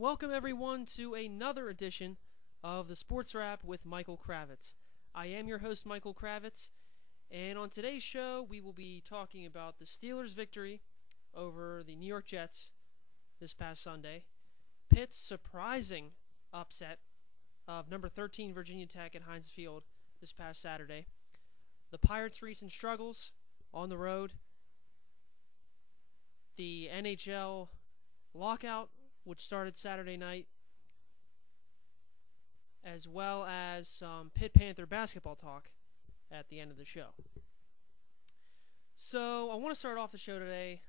Welcome everyone to another edition of the Sports Wrap with Michael Kravetz. I am your host Michael Kravetz, and on today's show we will be talking about the Steelers' victory over the New York Jets this past Sunday, Pitt's surprising upset of number 13 Virginia Tech at Heinz Field this past Saturday, the Pirates' recent struggles on the road, the NHL lockout, which started Saturday night, as well as some Pitt Panther basketball talk at the end of the show. So I want to start off the show today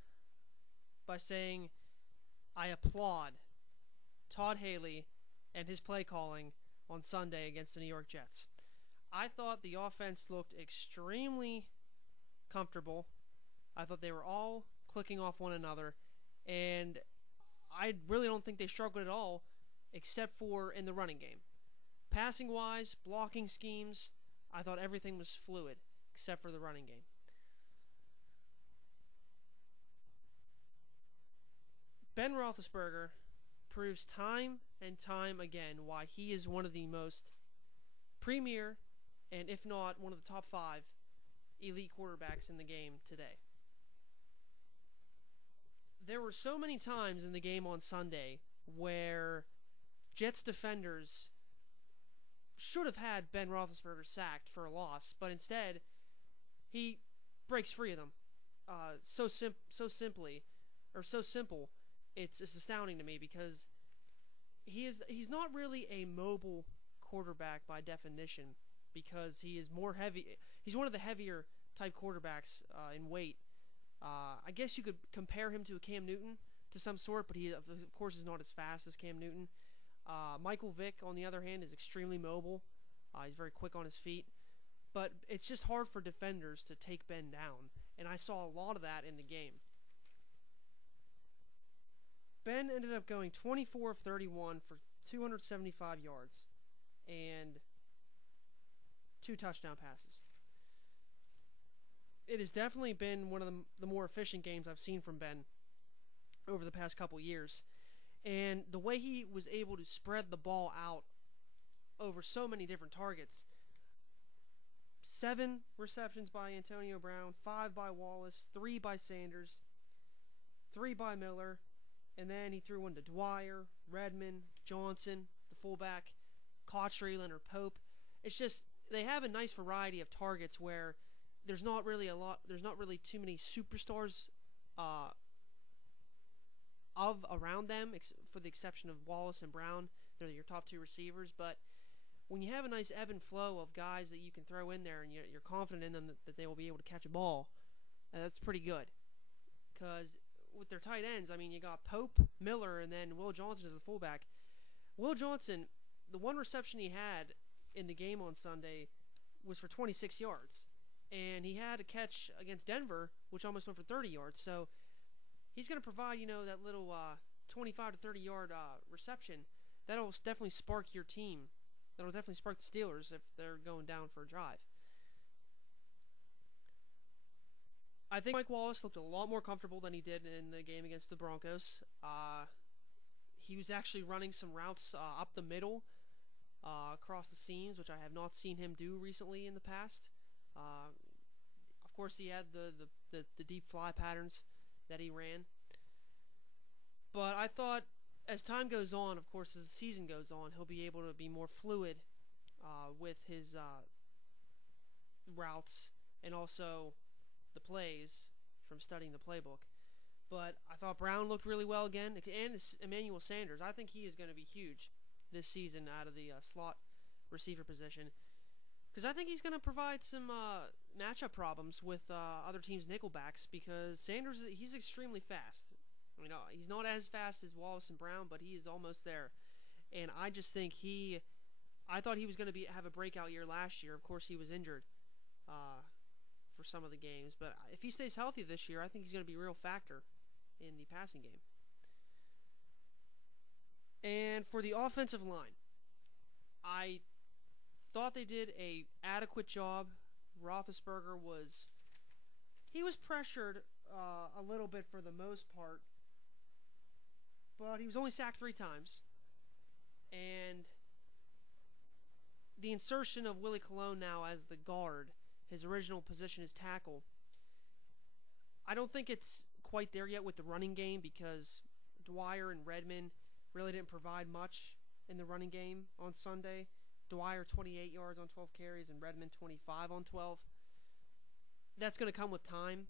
by saying I applaud Todd Haley and his play calling on Sunday against the New York Jets. I thought the offense looked extremely comfortable. I thought they were all clicking off one another, and I really don't think they struggled at all, except for in the running game. Passing-wise, blocking schemes, I thought everything was fluid, except for the running game. Ben Roethlisberger proves time and time again why he is one of the most premier, and if not one of the top 5 elite quarterbacks in the game today. There were so many times in the game on Sunday where Jets defenders should have had Ben Roethlisberger sacked for a loss, but instead he breaks free of them so simple. It's astounding to me because he's not really a mobile quarterback by definition, because he is more heavy. He's one of the heavier type quarterbacks in weight. I guess you could compare him to a Cam Newton to some sort, but he, of course, is not as fast as Cam Newton. Michael Vick, on the other hand, is extremely mobile. He's very quick on his feet. But it's just hard for defenders to take Ben down, and I saw a lot of that in the game. Ben ended up going 24 of 31 for 275 yards and 2 touchdown passes. It has definitely been one of the more efficient games I've seen from Ben over the past couple years. And the way he was able to spread the ball out over so many different targets. 7 receptions by Antonio Brown, 5 by Wallace, 3 by Sanders, 3 by Miller, and then he threw one to Dwyer, Redmond, Johnson, the fullback, Cotchery, Leonard Pope. It's just, they have a nice variety of targets where there's not really too many superstars around them, for the exception of Wallace and Brown. They're your top 2 receivers, but when you have a nice ebb and flow of guys that you can throw in there and you're confident in them that they will be able to catch a ball, that's pretty good. Because with their tight ends, I mean, you got Pope, Miller, and then Will Johnson as the fullback. Will Johnson, the one reception he had in the game on Sunday was for 26 yards. And he had a catch against Denver, which almost went for 30 yards. So he's going to provide, that little 25 to 30 yard reception. That'll definitely spark your team. That'll definitely spark the Steelers if they're going down for a drive. I think Mike Wallace looked a lot more comfortable than he did in the game against the Broncos. He was actually running some routes up the middle, across the seams, which I have not seen him do recently in the past. Of course, he had the deep fly patterns that he ran. But I thought as time goes on, of course, as the season goes on, he'll be able to be more fluid with his routes and also the plays from studying the playbook. But I thought Brown looked really well again, and Emmanuel Sanders. I think he is going to be huge this season out of the slot receiver position, because I think he's going to provide some matchup problems with other teams' nickelbacks, because Sanders, he's extremely fast. I mean, he's not as fast as Wallace and Brown, but he is almost there. And I just think I thought he was going to have a breakout year last year. Of course, he was injured for some of the games. But if he stays healthy this year, I think he's going to be a real factor in the passing game. And for the offensive line, I thought they did a adequate job. Roethlisberger was pressured a little bit for the most part, but but he was only sacked 3 times. And the insertion of Willie Colon now as the guard, his original position is tackle, I don't think it's quite there yet with the running game because Dwyer and Redmond really didn't provide much in the running game on Sunday. Dwyer 28 yards on 12 carries and Redmond 25 on 12. That's going to come with time.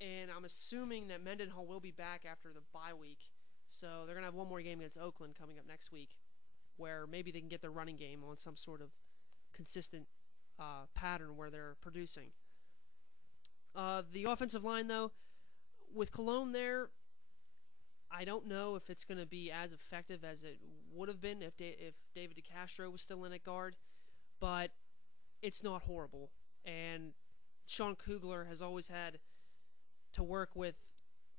And I'm assuming that Mendenhall will be back after the bye week. So they're going to have one more game against Oakland coming up next week where maybe they can get their running game on some sort of consistent pattern where they're producing. The offensive line, though, with Cologne there, I don't know if it's going to be as effective as it would have been if David DeCastro was still in at guard, but it's not horrible. And Sean Kugler has always had to work with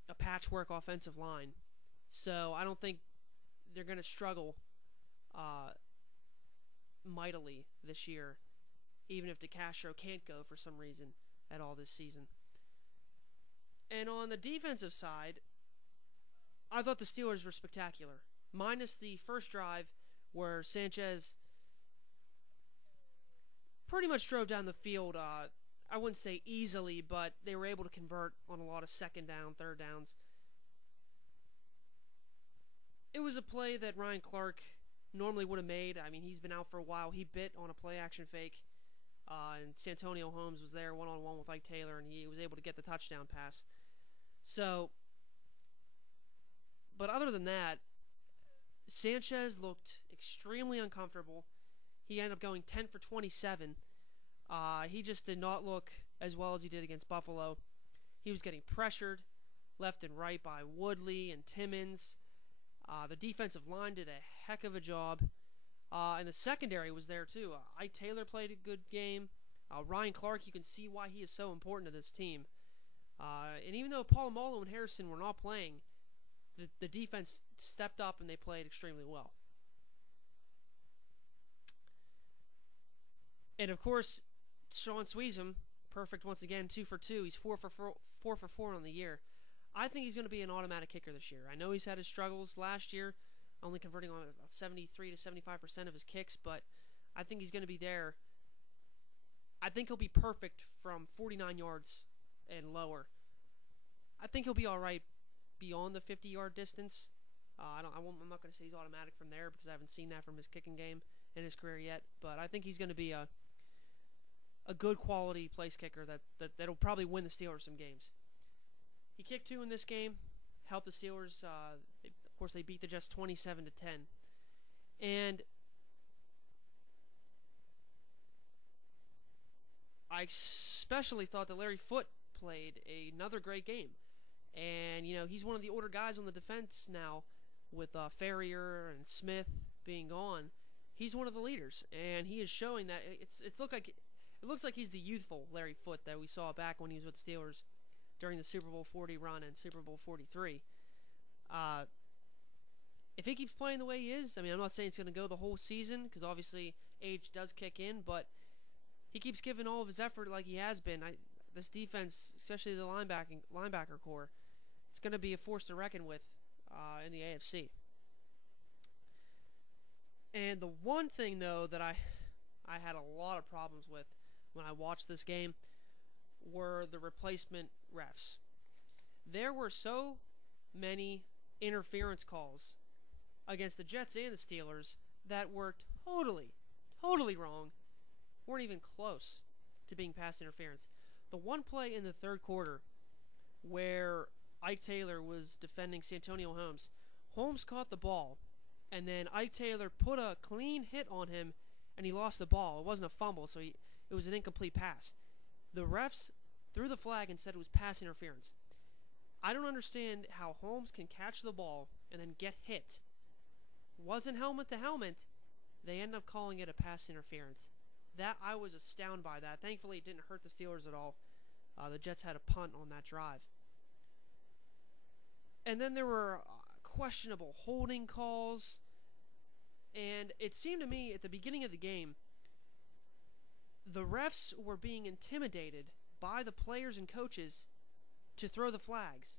a patchwork offensive line, so I don't think they're going to struggle mightily this year, even if DeCastro can't go for some reason at all this season. And on the defensive side, I thought the Steelers were spectacular, minus the first drive where Sanchez pretty much drove down the field. I wouldn't say easily, but they were able to convert on a lot of second down, third downs. It was a play that Ryan Clark normally would have made. I mean, he's been out for a while. He bit on a play-action fake, and Santonio Holmes was there one-on-one with Ike Taylor, and he was able to get the touchdown pass. So, but other than that, Sanchez looked extremely uncomfortable. He ended up going 10 for 27. He just did not look as well as he did against Buffalo. He was getting pressured left and right by Woodley and Timmons. The defensive line did a heck of a job. And the secondary was there too. Ike Taylor played a good game. Ryan Clark, you can see why he is so important to this team. And even though Polamalu and Harrison were not playing, the defense stepped up and they played extremely well. And of course, Sean Sweezum, perfect once again, 2 for 2. He's 4 for 4 on the year. I think he's going to be an automatic kicker this year. I know he's had his struggles last year, only converting on about 73 to 75% of his kicks, but I think he's going to be there. I think he'll be perfect from 49 yards and lower. I think he'll be all right beyond the 50-yard distance. I'm not going to say he's automatic from there because I haven't seen that from his kicking game in his career yet, but I think he's going to be a good quality place kicker that'll probably win the Steelers some games. He kicked 2 in this game, helped the Steelers. Of course, they beat the Jets 27 to 10, and I especially thought that Larry Foote played another great game. And he's one of the older guys on the defense now, with Ferrier and Smith being gone. He's one of the leaders, and he is showing that it looks like he's the youthful Larry Foote that we saw back when he was with the Steelers during the Super Bowl 40 run and Super Bowl 43. If he keeps playing the way he is, I mean, I'm not saying it's going to go the whole season because obviously age does kick in, but he keeps giving all of his effort like he has been. This defense, especially the linebacker core, it's going to be a force to reckon with in the AFC. And the one thing, though, that I had a lot of problems with when I watched this game were the replacement refs. There were so many interference calls against the Jets and the Steelers that were totally wrong, weren't even close to being pass interference. The one play in the third quarter where Ike Taylor was defending Santonio Holmes caught the ball, and then Ike Taylor put a clean hit on him, and he lost the ball. It wasn't a fumble, so it was an incomplete pass. The refs threw the flag and said it was pass interference. I don't understand how Holmes can catch the ball and then get hit. Wasn't helmet to helmet. They end up calling it a pass interference. That I was astounded by that. Thankfully, it didn't hurt the Steelers at all. The Jets had a punt on that drive. And then there were questionable holding calls. And it seemed to me at the beginning of the game, the refs were being intimidated by the players and coaches to throw the flags.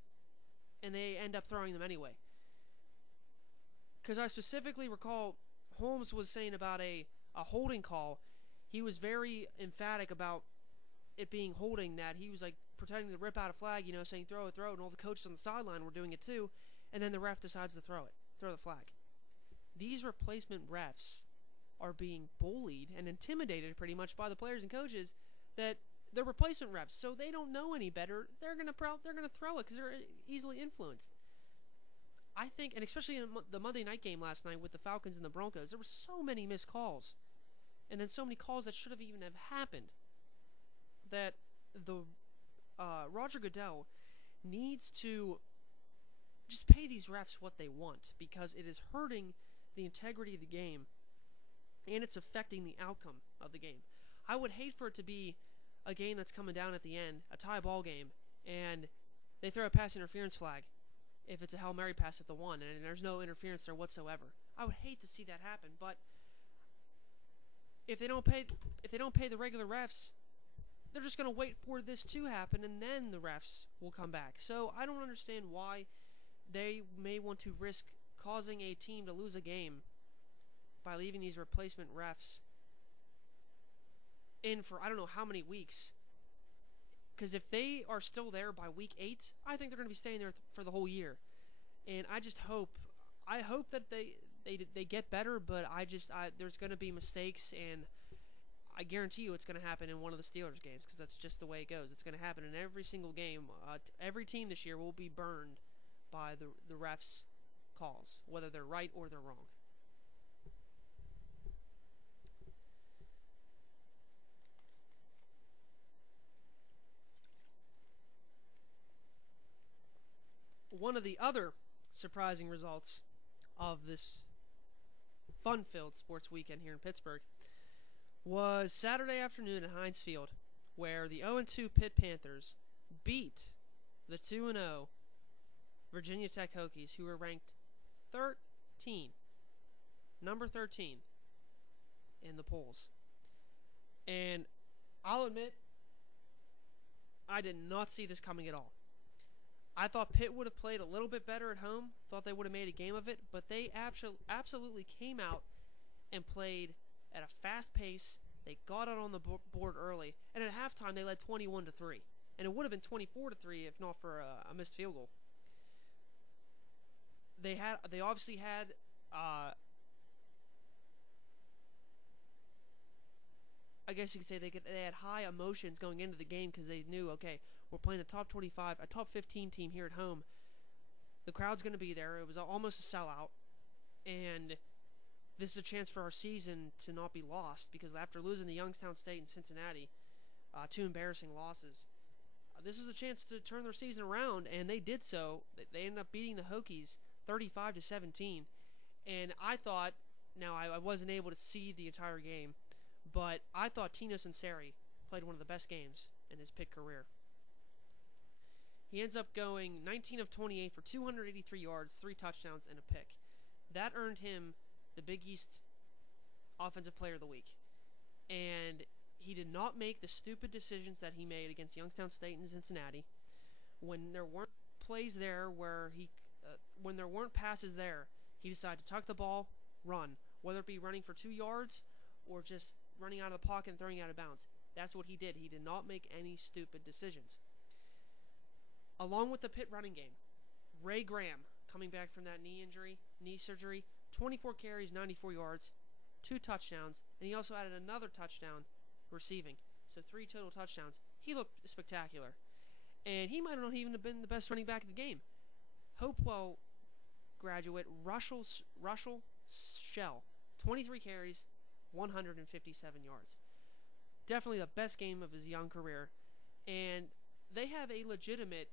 And they end up throwing them anyway. because I specifically recall Holmes was saying about a holding call. He was very emphatic about it being holding, that he was like pretending to rip out a flag, saying throw it, and all the coaches on the sideline were doing it too, and then the ref decides to throw the flag. These replacement refs are being bullied and intimidated pretty much by the players and coaches that they're replacement refs, so they don't know any better. They're gonna throw it because they're easily influenced. I think, and especially in the Monday night game last night with the Falcons and the Broncos, there were so many missed calls, and then so many calls that should have even have happened, that the Roger Goodell needs to just pay these refs what they want, because it is hurting the integrity of the game, and it's affecting the outcome of the game. I would hate for it to be a game that's coming down at the end, a tie ball game, and they throw a pass interference flag if it's a Hail Mary pass at the 1, and there's no interference there whatsoever. I would hate to see that happen, but if they don't pay the regular refs, they're just going to wait for this to happen, and then the refs will come back. So I don't understand why they may want to risk causing a team to lose a game by leaving these replacement refs in for I don't know how many weeks. Because if they are still there by week 8, I think they're going to be staying there for the whole year. And I hope that they get better, but there's going to be mistakes, and I guarantee you it's going to happen in one of the Steelers games, because that's just the way it goes. It's going to happen in every single game. Every team this year will be burned by the refs' calls, whether they're right or they're wrong. One of the other surprising results of this fun-filled sports weekend here in Pittsburgh was Saturday afternoon at Heinz Field, where the 0-2 Pitt Panthers beat the 2-0 Virginia Tech Hokies, who were ranked number 13 in the polls. And I'll admit, I did not see this coming at all. I thought Pitt would have played a little bit better at home, thought they would have made a game of it, but they absolutely came out and played at a fast pace. They got out on the board early, and at halftime they led 21-3, and it would have been 24-3 if not for a missed field goal. They obviously had I guess you could say they had high emotions going into the game, because they knew, okay, we're playing a top 25, a top 15 team here at home. The crowd's going to be there. It was almost a sellout, and this is a chance for our season to not be lost, because after losing to Youngstown State and Cincinnati, 2 embarrassing losses, this is a chance to turn their season around, and they did so. They ended up beating the Hokies 35-17, and I thought, now I wasn't able to see the entire game, but I thought Tino Sunseri played one of the best games in his Pitt career. He ends up going 19 of 28 for 283 yards, 3 touchdowns, and a pick. That earned him the Big East Offensive Player of the Week. And he did not make the stupid decisions that he made against Youngstown State and Cincinnati. When there weren't plays there when there weren't passes there, he decided to tuck the ball, run, whether it be running for 2 yards or just running out of the pocket and throwing out of bounds. That's what he did. He did not make any stupid decisions. Along with the Pitt running game, Ray Graham, coming back from that knee surgery, 24 carries, 94 yards, 2 touchdowns, and he also added another touchdown receiving. So 3 total touchdowns. He looked spectacular. And he might not even have been the best running back of the game. Hopewell graduate Russell Shell, 23 carries, 157 yards. Definitely the best game of his young career. And they have a legitimate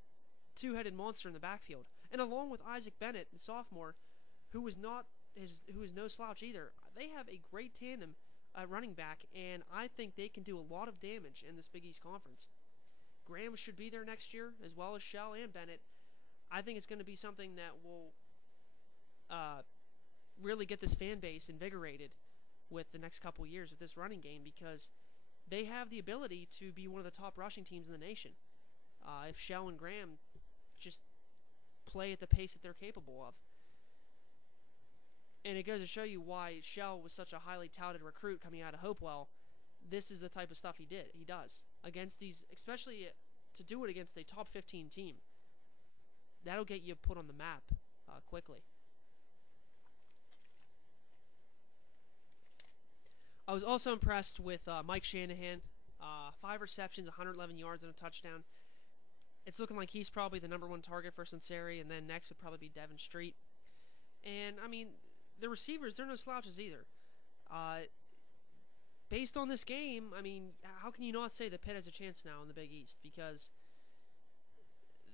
2-headed monster in the backfield. And along with Isaac Bennett, the sophomore, who is no slouch either, they have a great tandem at running back, and I think they can do a lot of damage in this Big East Conference. Graham should be there next year, as well as Shell and Bennett. I think it's going to be something that will really get this fan base invigorated with the next couple years with this running game, because they have the ability to be one of the top rushing teams in the nation. If Shell and Graham just play at the pace that they're capable of. And it goes to show you why Shell was such a highly touted recruit coming out of Hopewell. This is the type of stuff he does against these, especially to do it against a top 15 team. That'll get you put on the map quickly. I was also impressed with Mike Shanahan. 5 receptions, 111 yards, and a touchdown. It's looking like he's probably the number 1 target for Cincinnati, and then next would probably be Devin Street. And, I mean, the receivers, they're no slouches either. Based on this game, I mean, how can you not say that Pitt has a chance now in the Big East? Because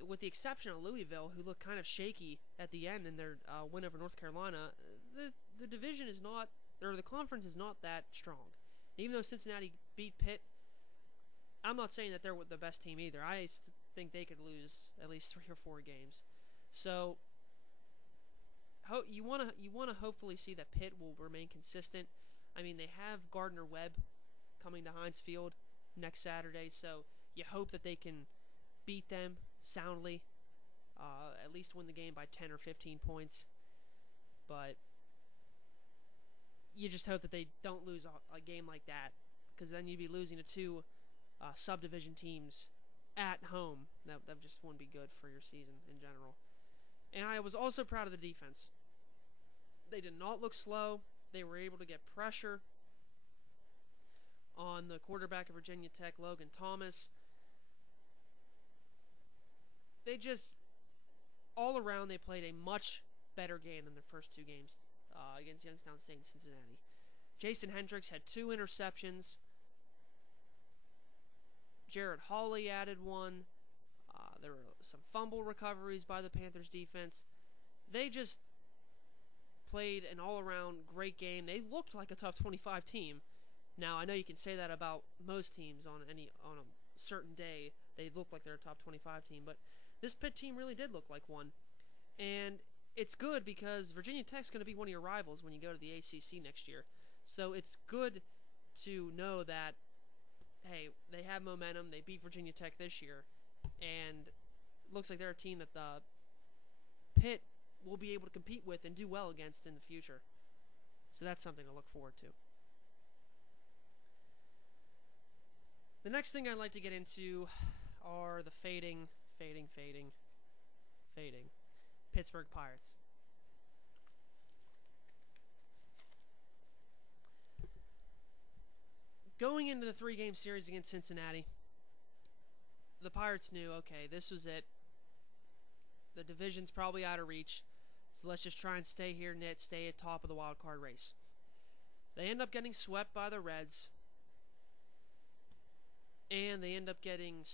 with the exception of Louisville, who looked kind of shaky at the end in their win over North Carolina, the division is not, or the conference is not that strong. Even though Cincinnati beat Pitt, I'm not saying that they're the best team either. I think they could lose at least 3 or 4 games. So you want to hopefully see that Pitt will remain consistent. I mean, they have Gardner-Webb coming to Heinz Field next Saturday, so you hope that they can beat them soundly, at least win the game by 10 or 15 points. But you just hope that they don't lose a game like that, because then you'd be losing to 2 subdivision teams at home. That just wouldn't be good for your season in general. And I was also proud of the defense. They did not look slow. They were able to get pressure on the quarterback of Virginia Tech, Logan Thomas. They just, all around, they played a much better game than their first 2 games against Youngstown State and Cincinnati. Jason Hendricks had 2 interceptions. Jared Hawley added 1. There were some fumble recoveries by the Panthers defense. They just played an all-around great game. They looked like a top 25 team. Now, I know you can say that about most teams on a certain day. They look like they're a top 25 team, but this Pitt team really did look like one. And it's good because Virginia Tech's going to be one of your rivals when you go to the ACC next year. So it's good to know that, hey, they have momentum. They beat Virginia Tech this year, and it looks like they're a team that the Pitt will be able to compete with and do well against in the future. So that's something to look forward to. The next thing I'd like to get into are the fading Pittsburgh Pirates. Going into the 3-game series against Cincinnati, the Pirates knew, okay, this was it. The division's probably out of reach, so let's just try and stay here knit, stay at top of the wild card race. They end up getting swept by the Reds, and they end up getting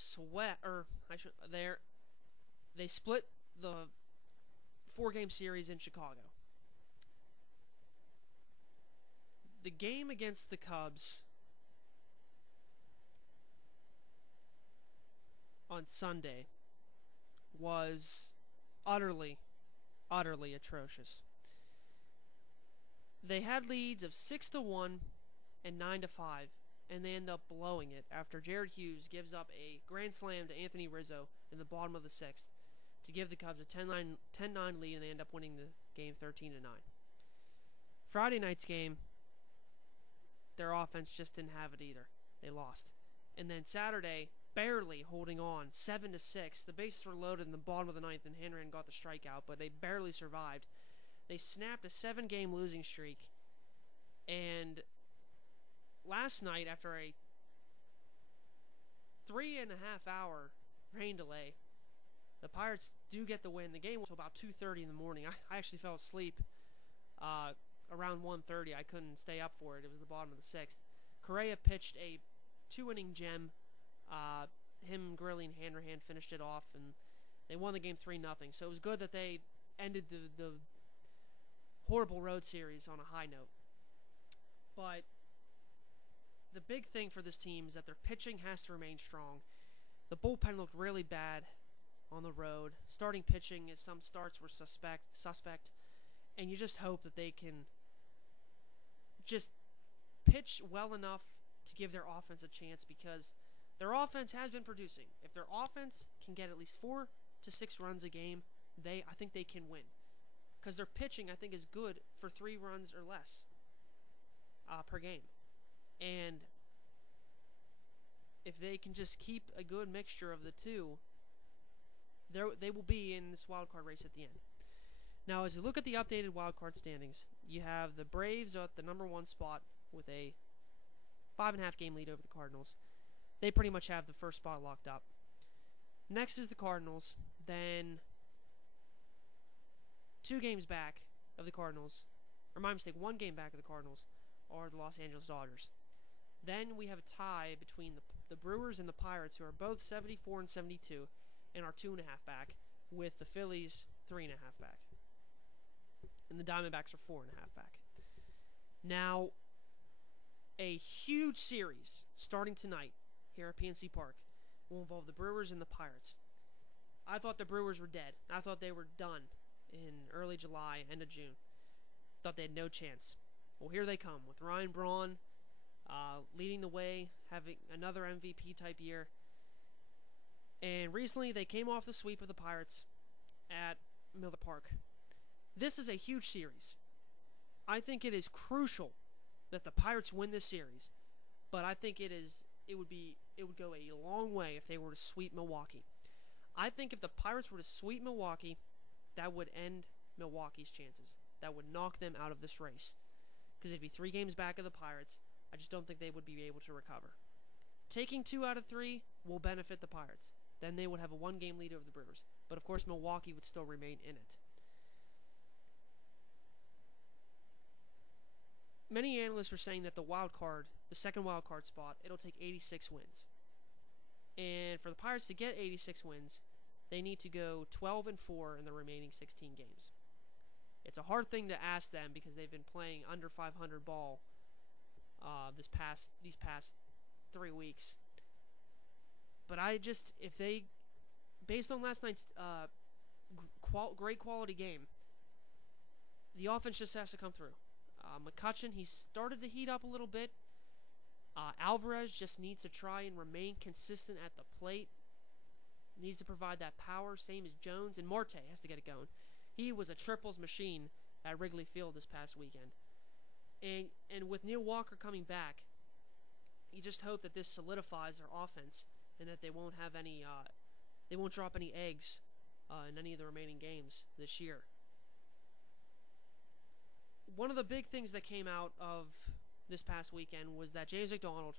they split the 4-game series in Chicago. The game against the Cubs on Sunday was utterly atrocious. They had leads of 6-1 and 9-5, and they end up blowing it after Jared Hughes gives up a grand slam to Anthony Rizzo in the bottom of the 6th to give the Cubs a 10-9 lead, and they end up winning the game 13-9. Friday night's game, their offense just didn't have it either. They lost. And then Saturday, barely holding on, 7-6. The bases were loaded in the bottom of the 9th, and Hanran got the strikeout, but they barely survived. They snapped a 7-game losing streak, and last night, after a 3.5-hour rain delay, the Pirates do get the win. The game was about 2:30 in the morning. I actually fell asleep around 1:30. I couldn't stay up for it. It was the bottom of the 6th. Correa pitched a 2-inning gem. Him, Grilly, and Hanrahan finished it off, and they won the game 3-0. So it was good that they ended the horrible road series on a high note. But the big thing for this team is that their pitching has to remain strong. The bullpen looked really bad on the road. Starting pitching, as some starts were suspect, and you just hope that they can just pitch well enough to give their offense a chance, because their offense has been producing. If their offense can get at least 4 to 6 runs a game, I think they can win because their pitching, I think, is good for 3 runs or less per game. And if they can just keep a good mixture of the two, they will be in this wild card race at the end. Now, as you look at the updated wild card standings, you have the Braves at the number 1 spot with a 5.5 game lead over the Cardinals. They pretty much have the first spot locked up. Next is the Cardinals. Then 2 games back of the Cardinals, or my mistake, 1 game back of the Cardinals, are the Los Angeles Dodgers. Then we have a tie between the Brewers and the Pirates, who are both 74 and 72, and are 2.5 back, with the Phillies 3.5 back. And the Diamondbacks are 4.5 back. Now, a huge series starting tonight here at PNC Park will involve the Brewers and the Pirates. I thought the Brewers were dead. I thought they were done in early July, end of June. Thought they had no chance. Well, here they come with Ryan Braun leading the way, having another MVP type year. And recently they came off the sweep of the Pirates at Miller Park. This is a huge series. I think it is crucial that the Pirates win this series, but I think it would go a long way if they were to sweep Milwaukee. I think if the Pirates were to sweep Milwaukee, that would end Milwaukee's chances. That would knock them out of this race, because it'd be 3 games back of the Pirates. I just don't think they would be able to recover. Taking 2 out of 3 will benefit the Pirates. Then they would have a 1 game lead over the Brewers. But of course, Milwaukee would still remain in it. Many analysts are saying that the second wild card spot, it'll take 86 wins. And for the Pirates to get 86 wins, they need to go 12-4 in the remaining 16 games. It's a hard thing to ask them because they've been playing under 500 ball these past 3 weeks. But based on last night's great quality game, the offense just has to come through. McCutchen, he started to heat up a little bit. Alvarez just needs to try and remain consistent at the plate. Needs to provide that power, same as Jones. And Marte has to get it going. He was a triples machine at Wrigley Field this past weekend. And with Neil Walker coming back, you just hope that this solidifies their offense and that they won't drop any eggs in any of the remaining games this year. One of the big things that came out of this past weekend was that James McDonald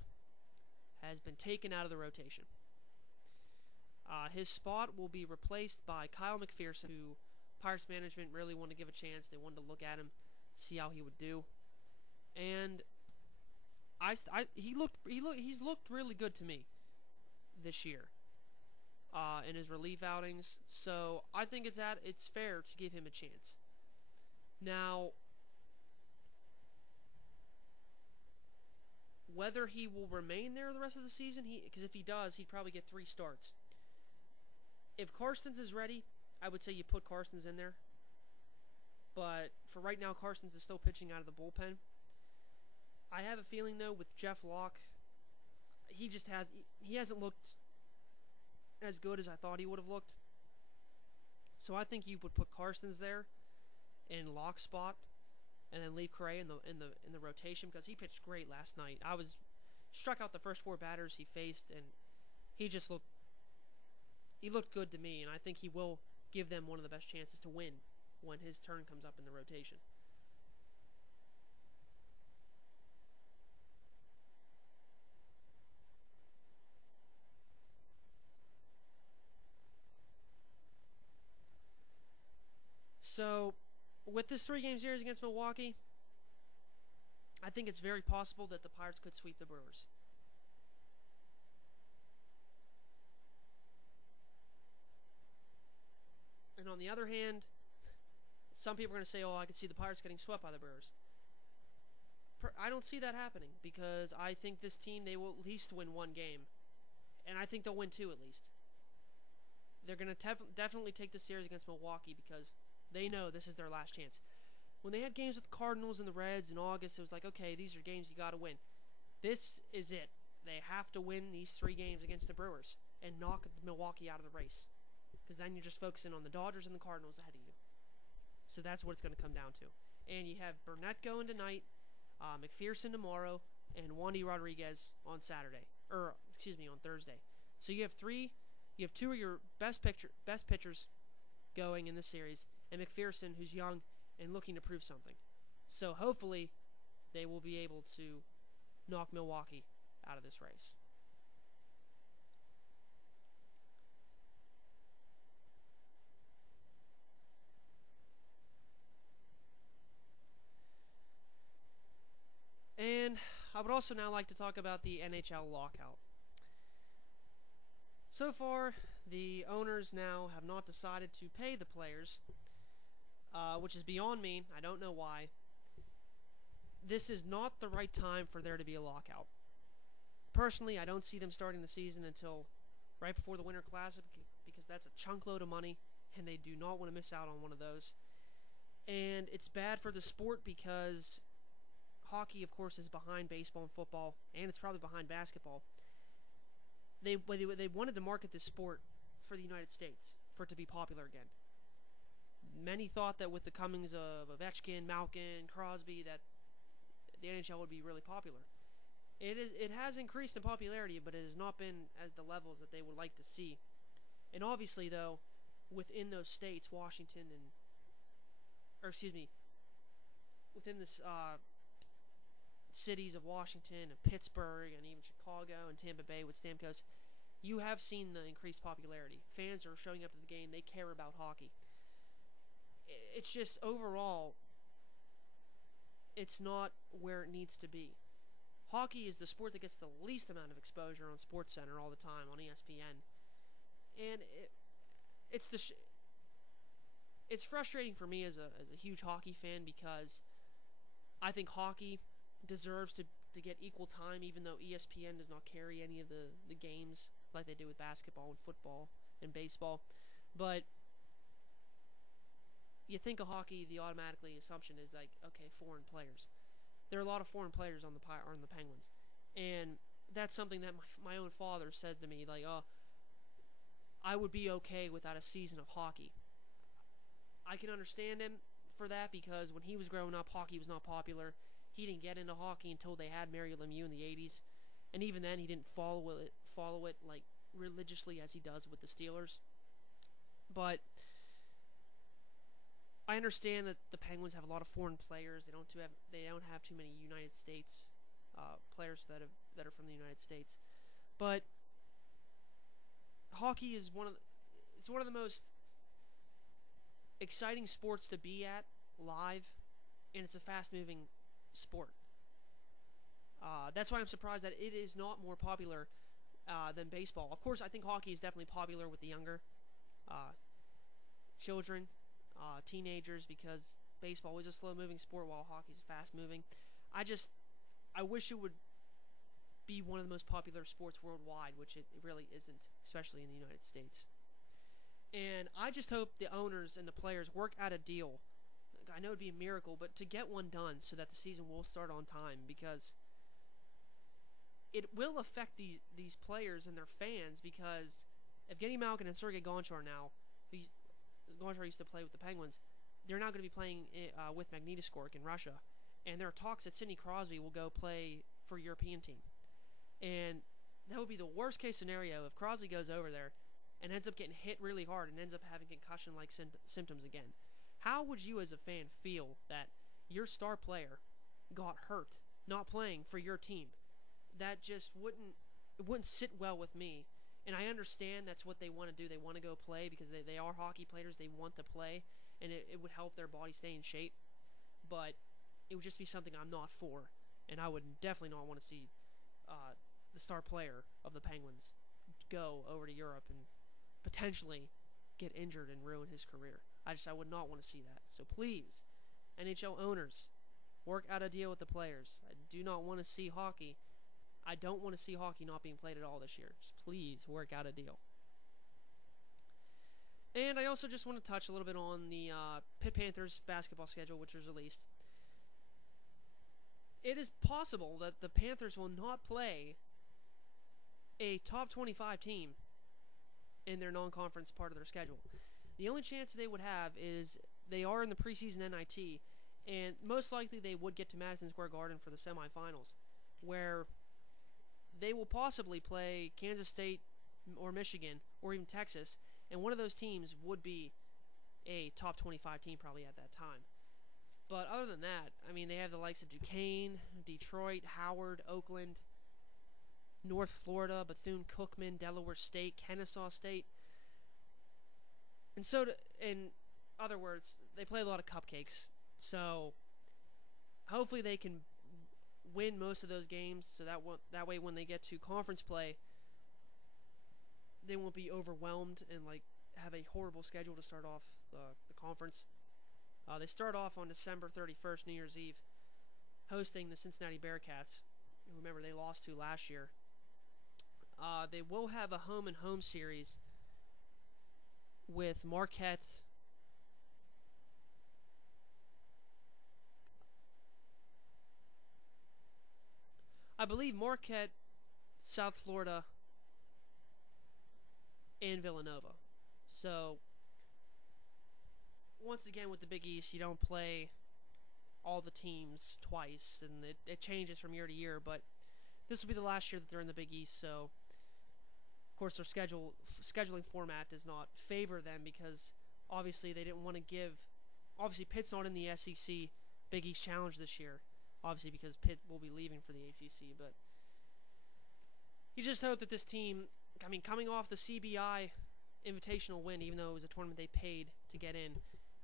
has been taken out of the rotation. His spot will be replaced by Kyle McPherson, who Pirates management really wanted to give a chance. They wanted to look at him, see how he would do, and he's looked really good to me this year in his relief outings. So I think it's fair to give him a chance. Now, whether he will remain there the rest of the season, because if he does, he'd probably get 3 starts. If Karstens is ready, I would say you put Karstens in there. But for right now, Karstens is still pitching out of the bullpen. I have a feeling, though, with Jeff Locke, he hasn't looked as good as I thought he would have looked. So I think you would put Karstens there in Locke's spot, and then leave Correa in the rotation, because he pitched great last night. I was struck out the first 4 batters he faced, and he looked good to me, and I think he will give them one of the best chances to win when his turn comes up in the rotation. So, with this 3-game series against Milwaukee, I think it's very possible that the Pirates could sweep the Brewers. And on the other hand, some people are going to say, oh, I could see the Pirates getting swept by the Brewers. I don't see that happening, because I think this team, they will at least win 1 game. And I think they'll win 2 at least. They're going to definitely take the series against Milwaukee, because they know this is their last chance. When they had games with the Cardinals and the Reds in August, it was like, okay, these are games you got to win. This is it. They have to win these 3 games against the Brewers and knock Milwaukee out of the race, because then you're just focusing on the Dodgers and the Cardinals ahead of you. So that's what it's going to come down to. And you have Burnett going tonight, McPherson tomorrow, and Wandy Rodriguez on Saturday. On Thursday. So you have two of your best pitchers going in this series, and McPherson, who's young and looking to prove something. So hopefully they will be able to knock Milwaukee out of this race. And I would also now like to talk about the NHL lockout. So far, the owners now have not decided to pay the players, which is beyond me. I don't know why. This is not the right time for there to be a lockout. Personally, I don't see them starting the season until right before the Winter Classic, because that's a chunk load of money, and they do not want to miss out on one of those. And it's bad for the sport because hockey, of course, is behind baseball and football, and it's probably behind basketball. They wanted to market this sport for the United States, for it to be popular again. Many thought that with the comings of Ovechkin, Malkin, Crosby, that the NHL would be really popular. It has increased in popularity, but it has not been at the levels that they would like to see. And obviously, though, within those states, within this cities of Washington and Pittsburgh and even Chicago and Tampa Bay with Stamkos, you have seen the increased popularity. Fans are showing up to the game. They care about hockey. It's just overall, it's not where it needs to be. Hockey is the sport that gets the least amount of exposure on SportsCenter all the time on ESPN, and it's frustrating for me as a huge hockey fan, because I think hockey deserves to get equal time, even though ESPN does not carry any of the games like they do with basketball and football and baseball. But you think of hockey, the automatically assumption is like, okay, foreign players. There are a lot of foreign players on the Penguins, and that's something that my own father said to me, like, oh, I would be okay without a season of hockey. I can understand him for that, because when he was growing up, hockey was not popular. He didn't get into hockey until they had Mario Lemieux in the 80s, and even then he didn't follow it like religiously as he does with the Steelers. But I understand that the Penguins have a lot of foreign players. They don't have too many United States players that are from the United States. But hockey is one of the most exciting sports to be at live, and it's a fast-moving sport. That's why I'm surprised that it is not more popular than baseball. Of course, I think hockey is definitely popular with the younger children, teenagers, because baseball is a slow-moving sport while hockey is fast-moving. I wish it would be one of the most popular sports worldwide, which it really isn't, especially in the United States. And I just hope the owners and the players work out a deal. I know it'd be a miracle, but to get one done so that the season will start on time, because it will affect these players and their fans, because Evgeny Malkin and Sergei Gonchar now, Gonchar used to play with the Penguins, they're now going to be playing with Magnitogorsk in Russia, and there are talks that Sidney Crosby will go play for a European team. And that would be the worst case scenario if Crosby goes over there and ends up getting hit really hard and ends up having concussion-like symptoms again. How would you as a fan feel that your star player got hurt not playing for your team? That just wouldn't sit well with me. And I understand that's what they want to do. They want to go play because they are hockey players. They want to play, and it would help their body stay in shape. But it would just be something I'm not for, and I would definitely not want to see the star player of the Penguins go over to Europe and potentially get injured and ruin his career. I would not want to see that. So please, NHL owners, work out a deal with the players. I do not want to see hockey. I don't want to see hockey not being played at all this year. Just please work out a deal. And I also just want to touch a little bit on the Pitt Panthers basketball schedule, which was released. It is possible that the Panthers will not play a top 25 team in their non-conference part of their schedule. The only chance they would have is they are in the preseason NIT, and most likely they would get to Madison Square Garden for the semifinals, where they will possibly play Kansas State or Michigan or even Texas, and one of those teams would be a top 25 team probably at that time. But other than that, I mean, they have the likes of Duquesne, Detroit, Howard, Oakland, North Florida, Bethune-Cookman, Delaware State, Kennesaw State. And so, in other words, they play a lot of cupcakes. So, hopefully they can win most of those games, so that way when they get to conference play, they won't be overwhelmed and like have a horrible schedule to start off the conference. They start off on December 31st, New Year's Eve, hosting the Cincinnati Bearcats. Remember, they lost to last year. They will have a home-and-home series with Marquette. I believe Marquette, South Florida, and Villanova. So, once again with the Big East, you don't play all the teams twice, and it changes from year to year, but this will be the last year that they're in the Big East, so of course their scheduling format does not favor them because obviously they didn't want to give, obviously Pitt's not in the SEC Big East Challenge this year, obviously because Pitt will be leaving for the ACC, but you just hope that this team, I mean, coming off the CBI Invitational win, even though it was a tournament they paid to get in,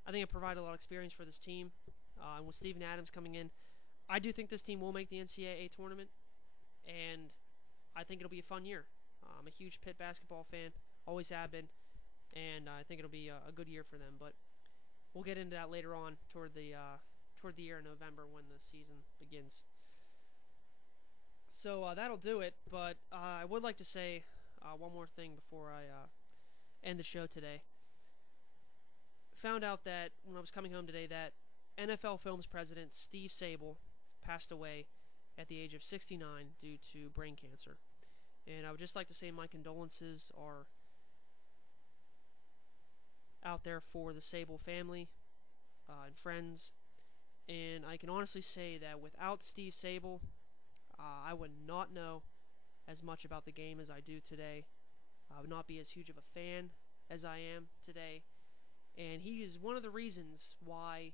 I think it provided a lot of experience for this team. And with Steven Adams coming in, I do think this team will make the NCAA tournament, and I think it'll be a fun year. I'm a huge Pitt basketball fan, always have been, and I think it'll be a good year for them. But we'll get into that later on toward the year in November when the season begins. So that'll do it. But I would like to say one more thing before I end the show today. Found out that when I was coming home today that NFL Films president Steve Sable passed away at the age of 69 due to brain cancer. And I would just like to say my condolences are out there for the Sable family and friends. And I can honestly say that without Steve Sable, I would not know as much about the game as I do today. I would not be as huge of a fan as I am today. And he is one of the reasons why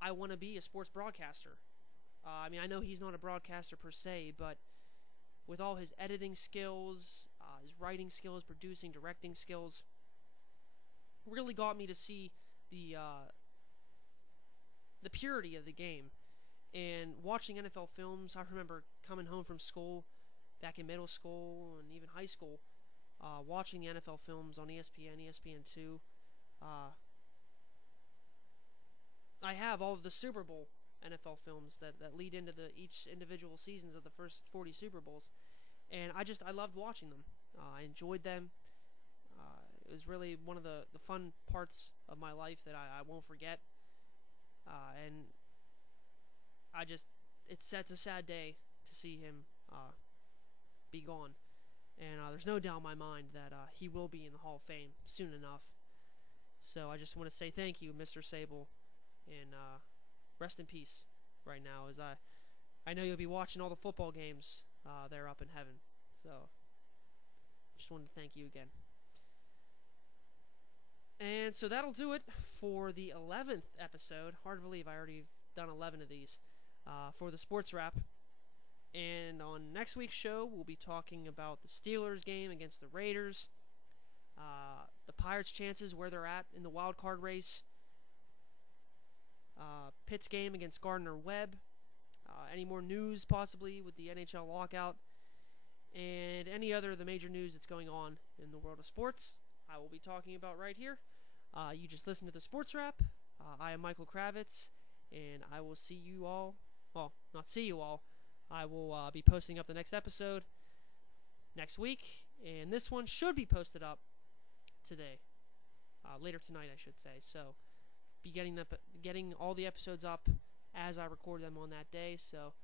I want to be a sports broadcaster. I mean, I know he's not a broadcaster per se, but with all his editing skills, his writing skills, producing, directing skills, really got me to see the purity of the game. And watching NFL films, I remember coming home from school, back in middle school and even high school, watching the NFL films on ESPN, ESPN2. I have all of the Super Bowl NFL films that lead into each individual seasons of the first 40 Super Bowls, and I loved watching them. I enjoyed them. It was really one of the fun parts of my life that I won't forget. And it's a sad day to see him be gone. And there's no doubt in my mind that he will be in the Hall of Fame soon enough. So I just want to say thank you, Mr. Sable, and rest in peace right now, as I know you'll be watching all the football games there up in heaven. So just wanted to thank you again. And so that'll do it for the 11th episode. Hard to believe I already done 11 of these for the Sports Wrap. And on next week's show, we'll be talking about the Steelers game against the Raiders, the Pirates' chances, where they're at in the wild card race, Pitt's game against Gardner-Webb, any more news possibly with the NHL lockout, and any other of the major news that's going on in the world of sports, I will be talking about right here. You just listen to the Sports Wrap. I am Michael Kravetz, and I will see you all, well, not see you all, I will be posting up the next episode next week, and this one should be posted up today, later tonight I should say, so be getting all the episodes up as I record them on that day, so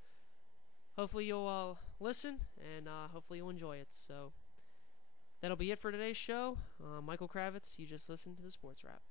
hopefully you'll listen, and hopefully you'll enjoy it. So that'll be it for today's show. Michael Kravetz, you just listened to the Sports Wrap.